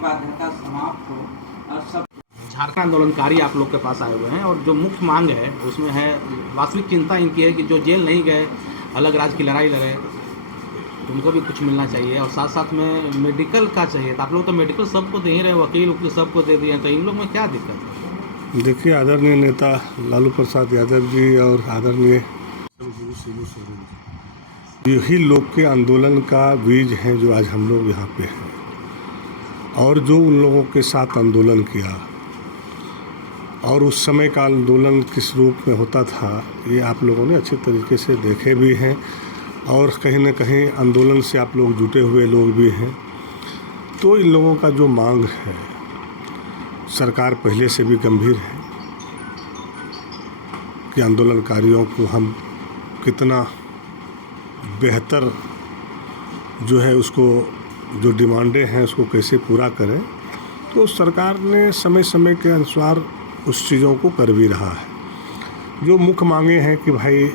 बाध्यता समाप्त हो और सब झारखंड आंदोलनकारी आप लोग के पास आए हुए हैं और जो मुख्य मांग है उसमें है, वास्तविक चिंता इनकी है कि जो जेल नहीं गए, अलग राज्य की लड़ाई लड़े, उनको भी कुछ मिलना चाहिए। और साथ साथ में मेडिकल का चाहिए। तो आप लोग तो मेडिकल सबको दे ही रहे, वकील वकील सबको दे दिए, तो इन लोग में क्या दिक्कत है? देखिए, आदरणीय नेता लालू प्रसाद यादव जी और आदरणीय यही लोग के आंदोलन का बीज है जो आज हम लोग यहाँ पे हैं। और जो उन लोगों के साथ आंदोलन किया और उस समय का आंदोलन किस रूप में होता था, ये आप लोगों ने अच्छे तरीके से देखे भी हैं और कहीं न कहीं आंदोलन से आप लोग जुटे हुए लोग भी हैं। तो इन लोगों का जो मांग है, सरकार पहले से भी गंभीर है कि आंदोलनकारियों को हम कितना बेहतर जो है उसको जो डिमांडें हैं उसको कैसे पूरा करें। तो सरकार ने समय समय के अनुसार उस चीज़ों को कर भी रहा है। जो मुख्य मांगे हैं कि भाई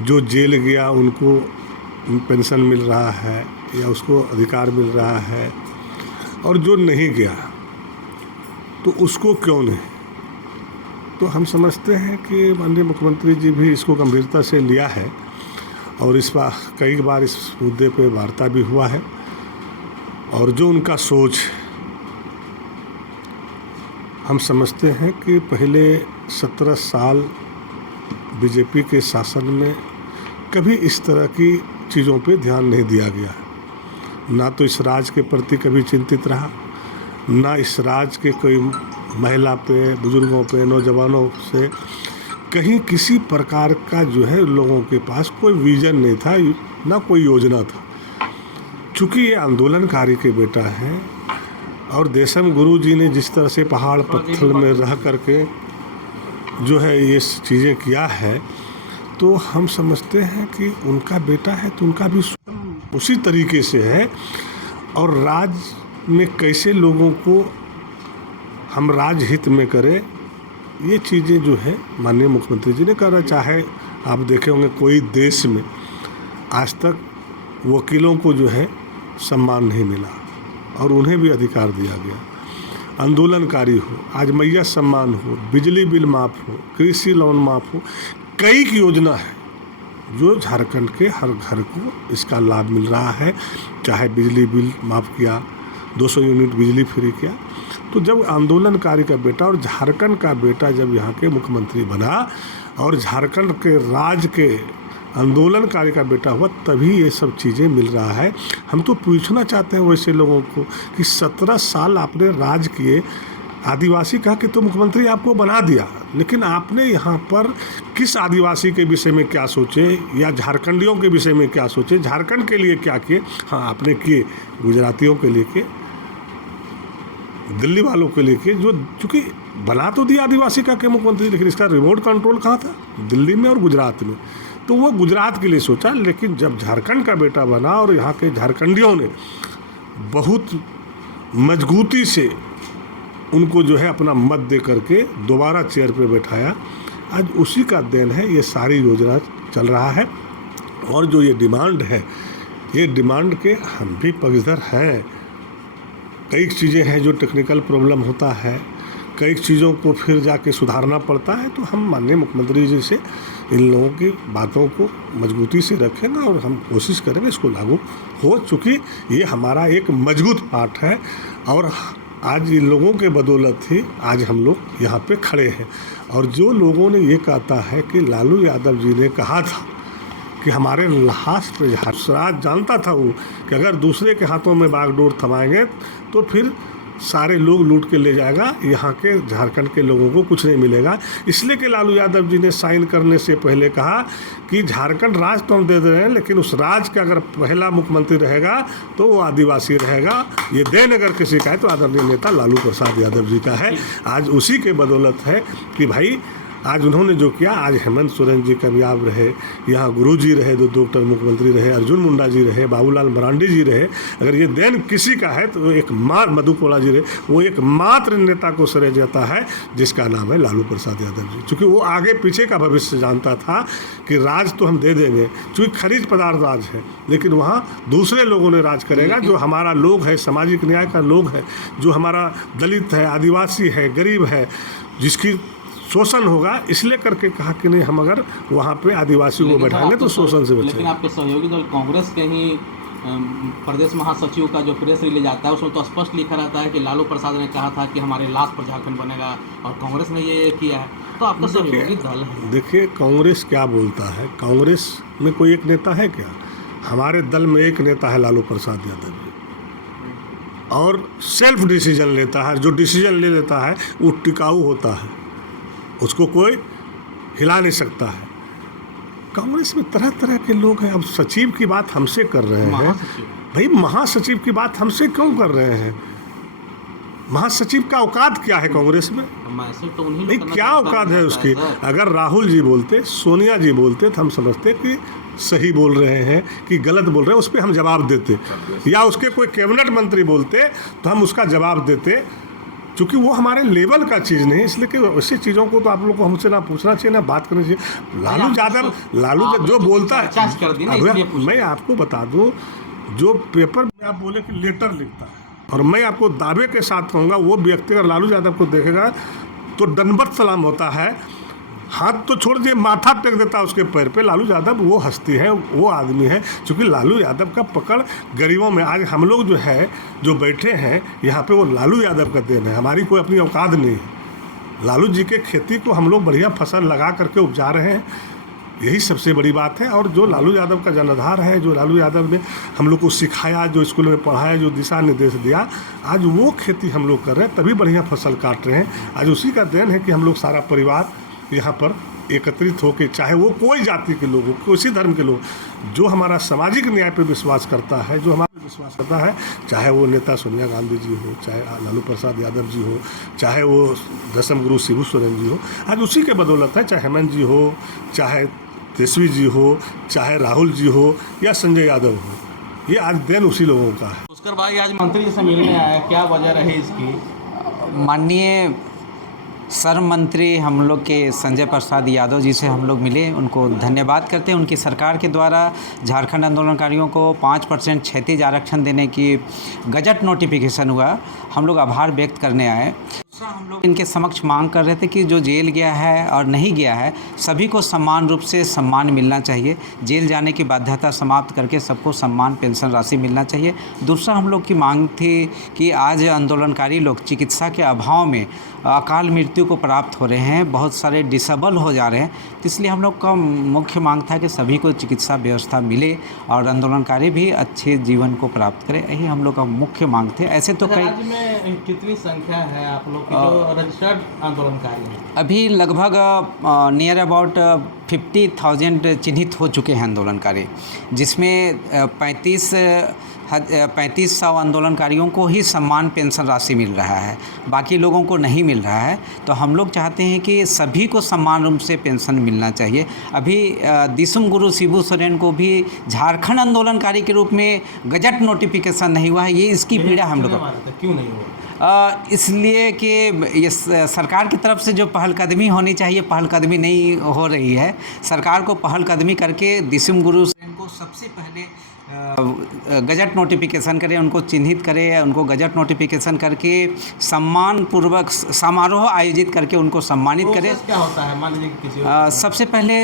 जो जेल गया उनको पेंशन मिल रहा है या उसको अधिकार मिल रहा है, और जो नहीं गया तो उसको क्यों नहीं। तो हम समझते हैं कि माननीय मुख्यमंत्री जी भी इसको गंभीरता से लिया है और इस बार कई बार इस मुद्दे पे वार्ता भी हुआ है। और जो उनका सोच, हम समझते हैं कि पहले 17 साल बीजेपी के शासन में कभी इस तरह की चीज़ों पे ध्यान नहीं दिया गया। ना तो इस राज्य के प्रति कभी चिंतित रहा, ना इस राज्य के कोई महिला पे, बुजुर्गों पे, नौजवानों से कहीं किसी प्रकार का जो है लोगों के पास कोई विजन नहीं था, ना कोई योजना था। चूँकि ये आंदोलनकारी के बेटा हैं और देशम गुरु जी ने जिस तरह से पहाड़ पत्थर में रह करके जो है ये चीज़ें किया है, तो हम समझते हैं कि उनका बेटा है तो उनका भी उसी तरीके से है। और राज्य में कैसे लोगों को हम राजहित में करें, ये चीज़ें जो है माननीय मुख्यमंत्री जी ने करा। चाहे आप देखे होंगे कोई देश में आज तक वकीलों को जो है सम्मान नहीं मिला और उन्हें भी अधिकार दिया गया। आंदोलनकारी हो, आज मैया सम्मान हो, बिजली बिल माफ़ हो, कृषि लोन माफ़ हो, कई की योजना है जो झारखंड के हर घर को इसका लाभ मिल रहा है। चाहे बिजली बिल माफ़ किया, 200 यूनिट बिजली फ्री किया। तो जब आंदोलनकारी का बेटा और झारखंड का बेटा जब यहाँ के मुख्यमंत्री बना और झारखंड के राज्य के आंदोलनकारी का बेटा हुआ, तभी ये सब चीज़ें मिल रहा है। हम तो पूछना चाहते हैं वैसे लोगों को कि 17 साल आपने राज किए, आदिवासी कहा कि तो मुख्यमंत्री आपको बना दिया, लेकिन आपने यहाँ पर किस आदिवासी के विषय में क्या सोचे या झारखंडियों के विषय में क्या सोचे, झारखंड के लिए क्या किए? हाँ, आपने किए गुजरातियों के लिए किए, दिल्ली वालों के लिए किए, जो चूँकि बना तो दिया आदिवासी का के मुख्यमंत्री, लेकिन इसका रिमोट कंट्रोल कहाँ था? दिल्ली में और गुजरात में। तो वो गुजरात के लिए सोचा, लेकिन जब झारखंड का बेटा बना और यहाँ के झारखंडियों ने बहुत मजबूती से उनको जो है अपना मत दे करके दोबारा चेयर पे बैठाया, आज उसी का देन है ये सारी योजना चल रहा है। और जो ये डिमांड है, ये डिमांड के हम भी पक्षधर हैं। कई चीज़ें हैं जो टेक्निकल प्रॉब्लम होता है, कई चीज़ों को फिर जाके सुधारना पड़ता है। तो हम माननीय मुख्यमंत्री जी से इन लोगों की बातों को मजबूती से रखेंगे और हम कोशिश करेंगे इसको लागू हो, चूँकि ये हमारा एक मजबूत पार्ट है और आज इन लोगों के बदौलत ही आज हम लोग यहाँ पे खड़े हैं। और जो लोगों ने ये कहता है कि लालू यादव जी ने कहा था कि हमारे लास्ट पे राज जानता था वो कि अगर दूसरे के हाथों में बागडोर थमाएंगे तो फिर सारे लोग लूट के ले जाएगा, यहाँ के झारखंड के लोगों को कुछ नहीं मिलेगा। इसलिए कि लालू यादव जी ने साइन करने से पहले कहा कि झारखंड राज तो हम दे रहे हैं, लेकिन उस राज का अगर पहला मुख्यमंत्री रहेगा तो वो आदिवासी रहेगा। ये देन अगर किसी का है तो आदरणीय नेता लालू प्रसाद यादव जी का है। आज उसी के बदौलत है कि भाई आज उन्होंने जो किया, आज हेमंत सोरेन जी कामयाब रहे, यहाँ गुरु जी रहे, दो डॉक्टर मुख्यमंत्री रहे, अर्जुन मुंडा जी रहे, बाबूलाल मरांडी जी रहे। अगर ये देन किसी का है तो एक मधु कोड़ा जी रहे, वो एकमात्र नेता को श्रेय जाता है जिसका नाम है लालू प्रसाद यादव जी। चूँकि वो आगे पीछे का भविष्य जानता था कि राज तो हम दे देंगे, चूँकि खनिज पदार्थ राज है, लेकिन वहाँ दूसरे लोगों ने राज करेगा, जो हमारा लोग है, सामाजिक न्याय का लोग है, जो हमारा दलित है, आदिवासी है, गरीब है, जिसकी शोषण होगा, इसलिए करके कहा कि नहीं, हम अगर वहाँ पे आदिवासियों को बैठाएंगे तो शोषण से बचेंगे। लेकिन आपके सहयोगी दल कांग्रेस के ही प्रदेश महासचिव का जो प्रेस रिलीज आता है उसमें तो स्पष्ट लिखा रहता है कि लालू प्रसाद ने कहा था कि हमारे लाश पर झारखंड बनेगा, और कांग्रेस ने ये किया है। तो आपका सहयोगी दल है। देखिए कांग्रेस क्या बोलता है, कांग्रेस में कोई एक नेता है क्या? हमारे दल में एक नेता है लालू प्रसाद यादव जी, और सेल्फ डिसीजन लेता है। जो डिसीजन ले लेता है वो टिकाऊ होता है, उसको कोई हिला नहीं सकता है। कांग्रेस में तरह तरह के लोग हैं। अब सचिव की बात हमसे कर रहे हैं भाई, महासचिव की बात हमसे क्यों कर रहे हैं? महासचिव का औकात क्या है कांग्रेस में? तो नहीं, क्या औकात है उसकी? अगर राहुल जी बोलते, सोनिया जी बोलते तो हम समझते कि सही बोल रहे हैं कि गलत बोल रहे हैं, उस पर हम जवाब देते, या उसके कोई कैबिनेट मंत्री बोलते तो हम उसका जवाब देते, क्योंकि वो हमारे लेवल का चीज़ नहीं। इसलिए कि ऐसी चीज़ों को तो आप लोग को हमसे ना पूछना चाहिए, ना बात करनी चाहिए। लालू जो बोलता है, मैं आपको बता दूं, जो पेपर में आप बोले कि लेटर लिखता है, और मैं आपको दावे के साथ कहूँगा, वो व्यक्ति अगर लालू यादव को देखेगा तो दंडवत सलाम होता है, हाथ तो छोड़ दिए, माथा टेक देता है उसके पैर पे। लालू यादव वो हस्ती है, वो आदमी है, क्योंकि लालू यादव का पकड़ गरीबों में। आज हम लोग जो है, जो बैठे हैं यहाँ पे, वो लालू यादव का देन है, हमारी कोई अपनी औकात नहीं है। लालू जी के खेती को हम लोग बढ़िया फसल लगा करके उपजा रहे हैं, यही सबसे बड़ी बात है। और जो लालू यादव का जनाधार है, जो लालू यादव ने हम लोग को सिखाया, जो स्कूल में पढ़ाया, जो दिशा निर्देश दिया, आज वो खेती हम लोग कर रहे हैं, तभी बढ़िया फसल काट रहे हैं। आज उसी का देन है कि हम लोग सारा परिवार यहाँ पर एकत्रित होकर, चाहे वो कोई जाति के लोग हो, किसी धर्म के लोग, जो हमारा सामाजिक न्याय पे विश्वास करता है, जो हमारा विश्वास करता है, चाहे वो नेता सोनिया गांधी जी हो, चाहे लालू प्रसाद यादव जी हो, चाहे वो दशम गुरु शिबू सोरेन जी हो, आज उसी के बदौलत है। चाहे हेमंत जी हो, चाहे तेजस्वी जी हो, चाहे राहुल जी हो, या संजय यादव हो, ये आज दिन उसी लोगों का है। पुष्कर भाई आज मंत्री जी से मिलने आए, क्या वजह रही इसकी? माननीय श्रम मंत्री हम लोग के संजय प्रसाद यादव जी से हम लोग मिले, उनको धन्यवाद करते हैं। उनकी सरकार के द्वारा झारखंड आंदोलनकारियों को 5% क्षैतिज आरक्षण देने की गजट नोटिफिकेशन हुआ, हम लोग आभार व्यक्त करने आए। हम लोग इनके समक्ष मांग कर रहे थे कि जो जेल गया है और नहीं गया है, सभी को समान रूप से सम्मान मिलना चाहिए। जेल जाने की बाध्यता समाप्त करके सबको सम्मान पेंशन राशि मिलना चाहिए। दूसरा हम लोग की मांग थी कि आज आंदोलनकारी लोग चिकित्सा के अभाव में अकाल मृत्यु को प्राप्त हो रहे हैं, बहुत सारे डिसेबल हो जा रहे हैं, तो इसलिए हम लोग का मुख्य मांग था कि सभी को चिकित्सा व्यवस्था मिले और आंदोलनकारी भी अच्छे जीवन को प्राप्त करें, यही हम लोग का मुख्य मांग थे। ऐसे तो कई राज्य में कितनी संख्या है आप लोग की जो रजिस्टर्ड आंदोलनकारी हैं? अभी लगभग नियर अबाउट 50,000 चिन्हित हो चुके हैं आंदोलनकारी, जिसमें 3500 आंदोलनकारियों को ही सम्मान पेंशन राशि मिल रहा है, बाकी लोगों को नहीं मिल रहा है। तो हम लोग चाहते हैं कि सभी को समान रूप से पेंशन मिलना चाहिए। अभी दिसुम गुरु शिबू सोरेन को भी झारखंड आंदोलनकारी के रूप में गजट नोटिफिकेशन नहीं हुआ है, ये इसकी पीड़ा हम लोग क्यों नहीं हुआ? इसलिए कि ये सरकार की तरफ से जो पहलकदमी होनी चाहिए, पहलकदमी नहीं हो रही है। सरकार को पहलकदमी करके दिसुम गुरु को सबसे पहले गजट नोटिफिकेशन करें, उनको चिन्हित करें, उनको गजट नोटिफिकेशन करके सम्मान पूर्वक समारोह आयोजित करके उनको सम्मानित करें। क्या होता है? मान लीजिए किसी सबसे पहले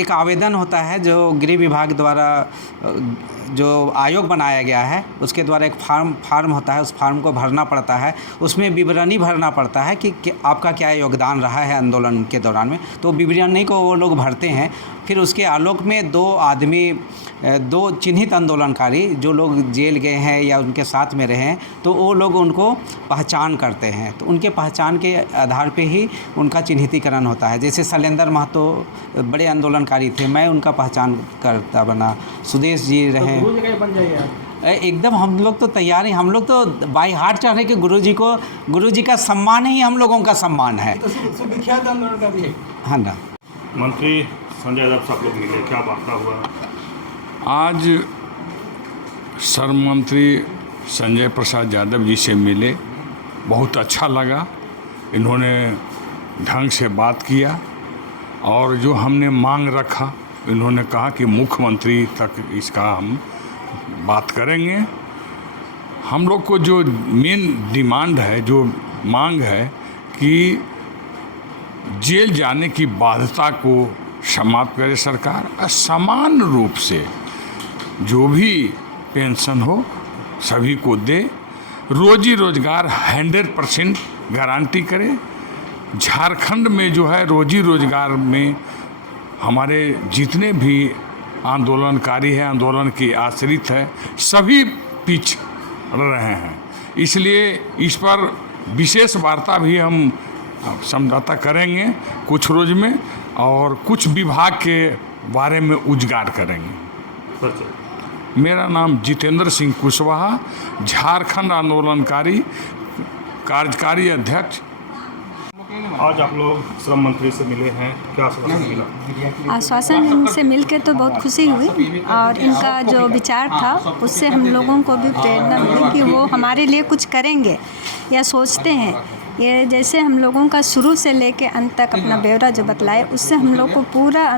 एक आवेदन होता है जो गृह विभाग द्वारा जो आयोग बनाया गया है, उसके द्वारा एक फार्म होता है, उस फार्म को भरना पड़ता है, उसमें विवरणी भरना पड़ता है कि आपका क्या योगदान रहा है आंदोलन के दौरान में। तो विवरणी को वो लोग भरते हैं, फिर उसके आलोक में दो चिन्हित आंदोलनकारी जो लोग जेल गए हैं या उनके साथ में रहे हैं, तो वो लोग उनको पहचान करते हैं। तो उनके पहचान के आधार पे ही उनका चिन्हितीकरण होता है। जैसे शैलेंद्र महतो बड़े आंदोलनकारी थे, मैं उनका पहचान करता बना, सुदेश जी रहे। गुरु जी का बन जाइए आप। एकदम हम लोग तो तैयार हैं, हम लोग तो बाई हार्ट चाह रहे हैं कि गुरुजी का सम्मान ही हम लोगों का सम्मान है। तो सुविख्यात आंदोलनकारी है। हाँ ना। मंत्री संजय यादव से आप लोग मिले, क्या वार्ता हुआ? आज श्रम मंत्री संजय प्रसाद यादव जी से मिले, बहुत अच्छा लगा। इन्होंने ढंग से बात किया और जो हमने मांग रखा, इन्होंने कहा कि मुख्यमंत्री तक इसका हम बात करेंगे। हम लोग को जो मेन डिमांड है, जो मांग है कि जेल जाने की बाध्यता को समाप्त करे सरकार, और समान रूप से जो भी पेंशन हो सभी को दे, रोजी रोजगार 100% गारंटी करे। झारखंड में जो है रोजी रोजगार में हमारे जितने भी आंदोलनकारी हैं, आंदोलन के आश्रित है, सभी पिछ रहे हैं। इसलिए इस पर विशेष वार्ता भी हम समझौता करेंगे कुछ रोज में, और कुछ विभाग के बारे में उजागर करेंगे। मेरा नाम जितेंद्र सिंह कुशवाहा, झारखंड आंदोलनकारी कार्यकारी अध्यक्ष। आज आप लोग श्रम मंत्री से मिले हैं, क्या आश्वासन मिला? आश्वासन इनसे मिलकर तो बहुत खुशी हुई, और इनका जो विचार था उससे हम लोगों को भी प्रेरणा मिली कि वो हमारे लिए कुछ करेंगे या सोचते हैं। ये जैसे हम लोगों का शुरू से लेके अंत तक अपना ब्यौरा जो बतलाए, उससे हम लोग को पूरा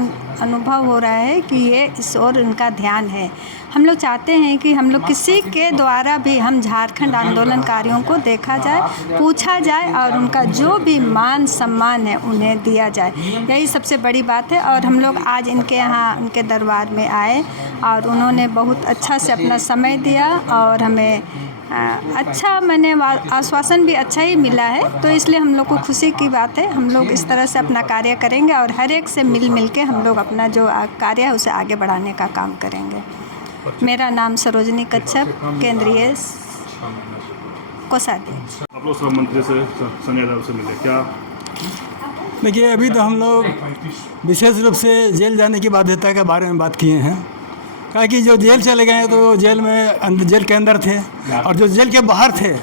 अनुभव हो रहा है कि ये इस ओर उनका ध्यान है। हम लोग चाहते हैं कि हम लोग किसी के द्वारा भी हम झारखंड आंदोलनकारियों को देखा जाए, पूछा जाए, और उनका जो भी मान सम्मान है उन्हें दिया जाए। यही सबसे बड़ी बात है। और हम लोग आज इनके यहाँ उनके दरबार में आए और उन्होंने बहुत अच्छा से अपना समय दिया, और हमें अच्छा मैंने आश्वासन भी अच्छा ही मिला है। तो इसलिए हम लोग को खुशी की बात है। हम लोग इस तरह से अपना कार्य करेंगे और हर एक से मिल के हम लोग अपना जो कार्य है उसे आगे बढ़ाने का काम करेंगे। मेरा नाम सरोजनी कच्छप, केंद्रीय कोषाध्यक्ष। आप लोग श्रम मंत्री से संजय यादव से मिले, क्या? देखिए, अभी तो हम लोग विशेष रूप से जेल जाने की बाध्यता के बारे में बात किए हैं। कहा कि जो जेल चले गए तो जेल के अंदर थे, और जो जेल के बाहर थे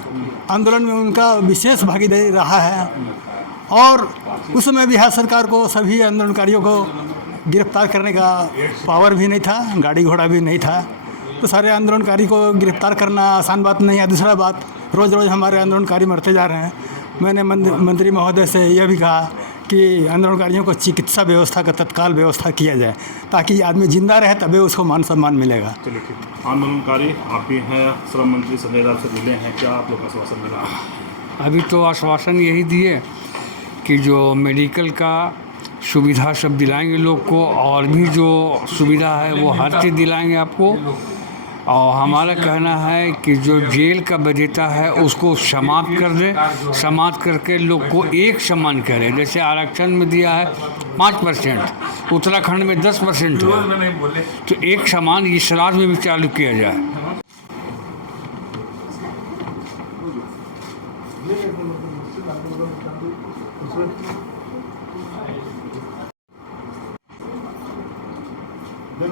आंदोलन में उनका विशेष भागीदारी रहा है। और उस समय बिहार सरकार को सभी आंदोलनकारियों को गिरफ्तार करने का पावर भी नहीं था, गाड़ी घोड़ा भी नहीं था। तो सारे आंदोलनकारी को गिरफ्तार करना आसान बात नहीं है। दूसरा बात, रोज़ रोज़ हमारे आंदोलनकारी मरते जा रहे हैं। मैंने मंत्री महोदय से यह भी कहा कि आंदोलनकारियों को चिकित्सा व्यवस्था का तत्काल व्यवस्था किया जाए, ताकि आदमी जिंदा रहे, तभी उसको मान सम्मान मिलेगा। चलिए ठीक। आंदोलनकारी आप ही हैं, श्रम मंत्री संजय यादव से मिले हैं, क्या आप लोग का आश्वासन मिला? अभी तो आश्वासन यही दिए कि जो मेडिकल का सुविधा सब दिलाएंगे लोग को, और भी जो सुविधा है वो हर चीज़ दिलाएंगे आपको। और हमारा कहना है कि जो जेल का वैधता है उसको समाप्त कर दे, समाप्त करके लोग को एक समान करे। जैसे आरक्षण में दिया है 5%, उत्तराखंड में 10% है, तो एक समान इस राज्य में भी चालू किया जाए। दे